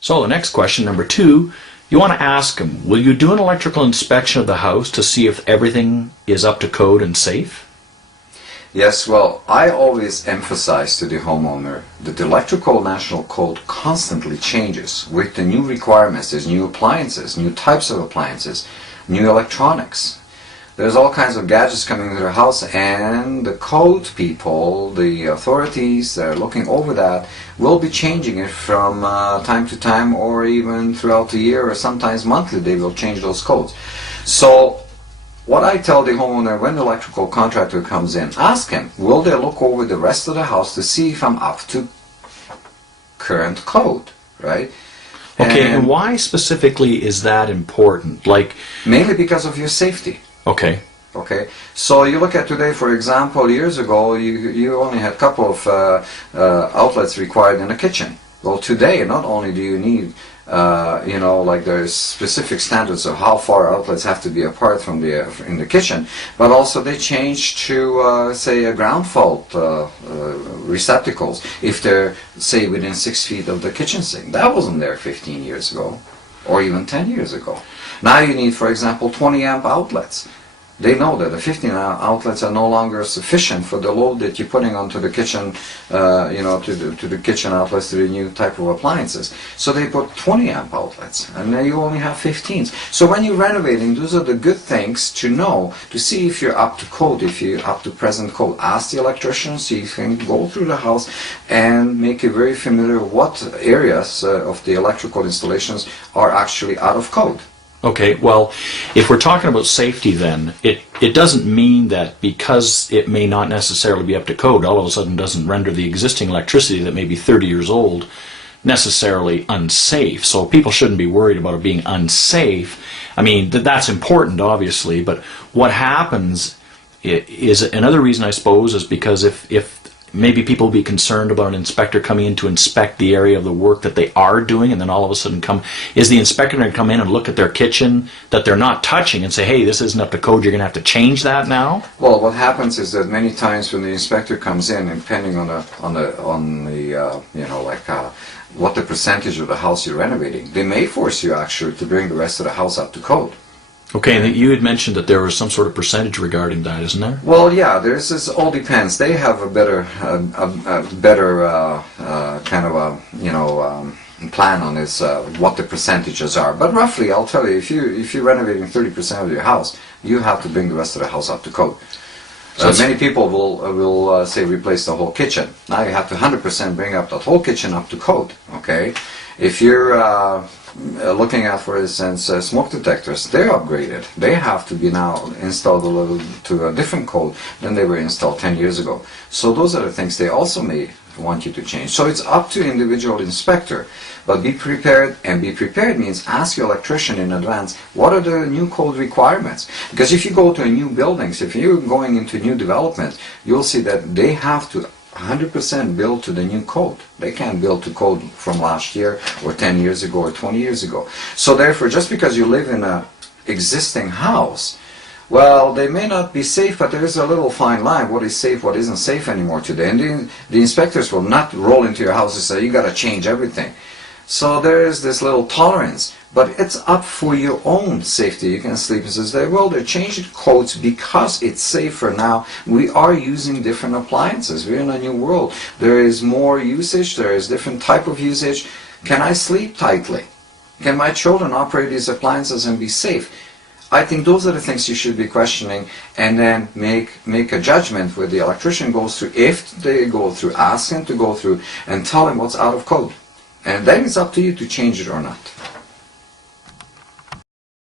So the next question, number 2, you want to ask them, will you do an electrical inspection of the house to see if everything is up to code and safe? Yes, well, I always emphasize to the homeowner that the electrical national code constantly changes with the new requirements. There's new appliances, new types of appliances, new electronics. There's all kinds of gadgets coming into the house, and the code people, the authorities that are looking over that, will be changing it from time to time, or even throughout the year, or sometimes monthly they will change those codes. So what I tell the homeowner when the electrical contractor comes in, ask him, will they look over the rest of the house to see if I'm up to current code, right? Okay, and why specifically is that important? Like, mainly because of your safety. Okay. Okay, so you look at today, for example, years ago, you only had a couple of outlets required in a kitchen. Well, today, not only do you need, like there's specific standards of how far outlets have to be apart from in the kitchen, but also they changed to, say, a ground fault receptacles if they're, say, within 6 feet of the kitchen sink. That wasn't there 15 years ago, or even 10 years ago. Now you need, for example, 20 amp outlets. They know that the 15 amp outlets are no longer sufficient for the load that you're putting onto the kitchen, to the kitchen outlets, to the new type of appliances. So they put 20 amp outlets, and then you only have 15s. So when you're renovating, those are the good things to know, to see if you're up to code, if you're up to present code. Ask the electrician, see if you can go through the house and make it very familiar what areas of the electrical installations are actually out of code. Okay, well, if we're talking about safety then, it doesn't mean that because it may not necessarily be up to code, all of a sudden doesn't render the existing electricity that may be 30 years old necessarily unsafe. So people shouldn't be worried about it being unsafe. I mean, that's important, obviously, but what happens is, another reason I suppose, is because if maybe people will be concerned about an inspector coming in to inspect the area of the work that they are doing, and then all of a sudden is the inspector going to come in and look at their kitchen that they're not touching and say, hey, this isn't up to code, you're going to have to change that now? Well, what happens is that many times when the inspector comes in, and depending on what the percentage of the house you're renovating, they may force you actually to bring the rest of the house up to code. Okay, and you had mentioned that there was some sort of percentage regarding that, isn't there? Well, yeah, there's this. All depends. They have a better plan on this, what the percentages are. But roughly, I'll tell you, if you're renovating 30% of your house, you have to bring the rest of the house up to code. So many people will say replace the whole kitchen. Now you have to 100% bring up the whole kitchen up to code. Okay, if you're looking at, for instance, smoke detectors, they're upgraded. They have to be now installed to a different code than they were installed 10 years ago. So those are the things they also may want you to change. So it's up to individual inspector. But be prepared, and be prepared means ask your electrician in advance, what are the new code requirements? Because if you go to new buildings, if you're going into new developments, you'll see that they have to 100% build to the new code. They can't build to code from last year or 10 years ago or 20 years ago. So therefore, just because you live in an existing house, well, they may not be safe, but there is a little fine line. What is safe, what isn't safe anymore today. And the inspectors will not roll into your house and say, you got to change everything. So there is this little tolerance, but it's up for your own safety. You can sleep and say, well, they're changing codes because it's safer now. We are using different appliances. We're in a new world. There is more usage. There is different type of usage. Can I sleep tightly? Can my children operate these appliances and be safe? I think those are the things you should be questioning, and then make a judgment where the electrician goes through. If they go through, ask him to go through and tell him what's out of code. And then it's up to you to change it or not.